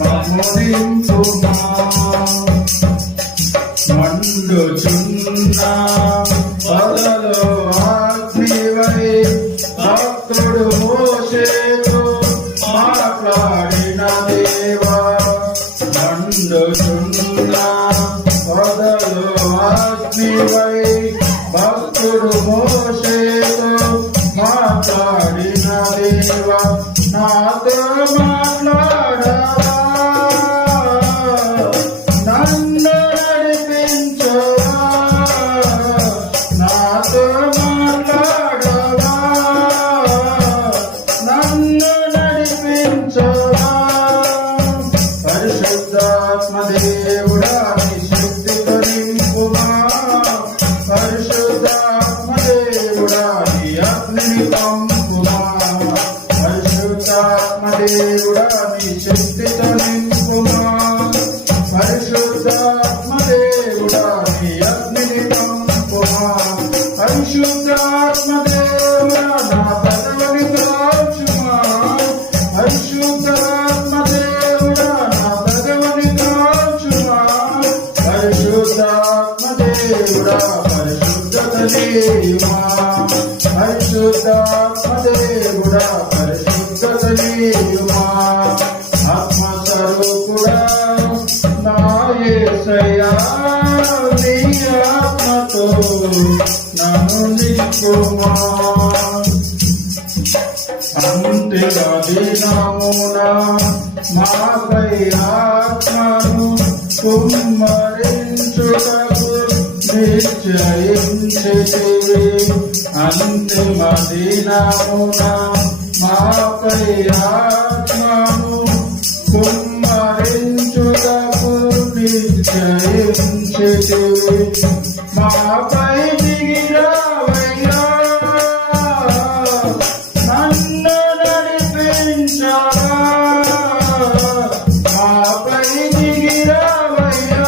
మమ్మునింపుమా మండుచున్న పొదలో అగ్నివై భక్తుడు మోషేతో మాట్లాడిన దేవా మండుచున్న పొదలో అగ్నివై భక్తుడు మోషేతో మాట్లాడిన దేవా నాతో మాట్లాడవా నన్ను నడిపించవా నాతో మాట్లాడవా నన్ను నడిపించవా పరిశుద్ధాత్మ దేవుడా నీ శక్తితో నింపుమా పరిశుద్ధాత్మ దేవుడా నీ అగ్నిని పంపుమా పరిశుద్ధాత్మ దేవుడా నీ శక్తితో నింపుమా పరిశుద్ధాత్మ దేవుడా నీ అగ్నిని పంపుమా పరిశుద్ధాత్మ దేవుడా నా పెదవిని కాల్చుమా పరిశుద్ధాత్మ దేవుడా నా పెదవిని కాల్చుమా పరిశుద్ధాత్మ దేవుడా పరిశుద్ధత నీయుమా పరిశుద్ధాత్మ దేవుడా పరిశుద్ధత నీయుమా ఆత్మస్వరూపుడా నా యేసయ్యా నీ ఆత్మతో నన్ను నింపుమా అంతిమ దినమున మాపై ఆత్మను కుమ్మరించుటకు నిశ్చయించితివి అంతిమ దినమున మాపై ఆత్మను కుమ్మరించుటకు నిశ్చయించితివి మాపై దిగిరావయ్యా నన్ను నడిపించవా మాపై దిగిరావయ్యా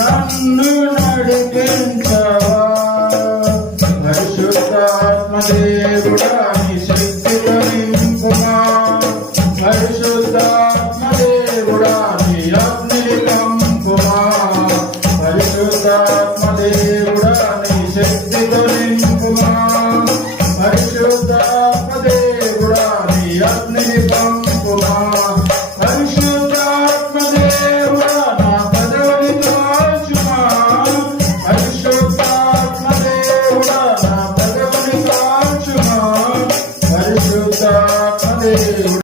నన్ను నడిపించవా పరిశుద్ధాత్మ దేవుడా నీ శక్తితో నింపుమా పరిశుద్ధాత్మ దేవుడా నీ అగ్నిని పంపుమా పరిశుద్ధాత్మ దేవుడా నీ శక్తితో నింపుమా పరిశుద్ధాత్మ దేవుడా నీ అగ్నిని పంపుమా